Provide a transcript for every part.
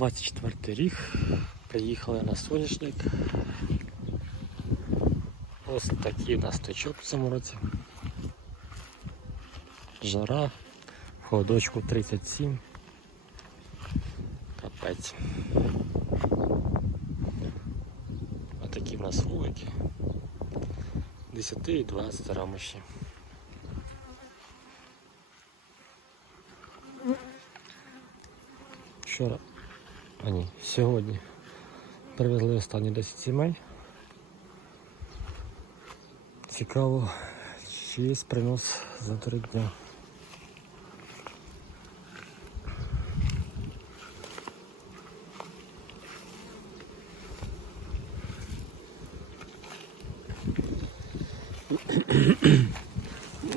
24 рік. Приїхали на соняшник. Ось такий у нас точок в цьому році. Жара, в холодочку 37. Капець. Отакі в нас вулики. 10 і 20 рамочі. Вчора, а ні, сьогодні привезли останні 10 сімей. Цікаво, чи є принос за три дня.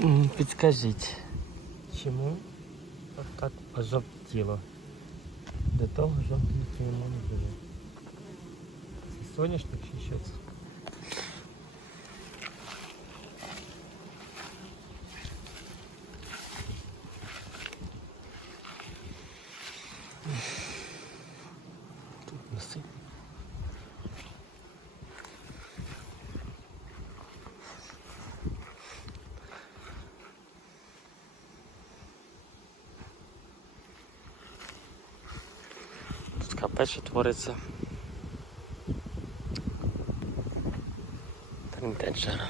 М, Підскажіть, чому так пожовтіло? детал жодних нема не було. Це соняшник чи ще це? Mm-hmm. Капець що твориться. Тринтенджера.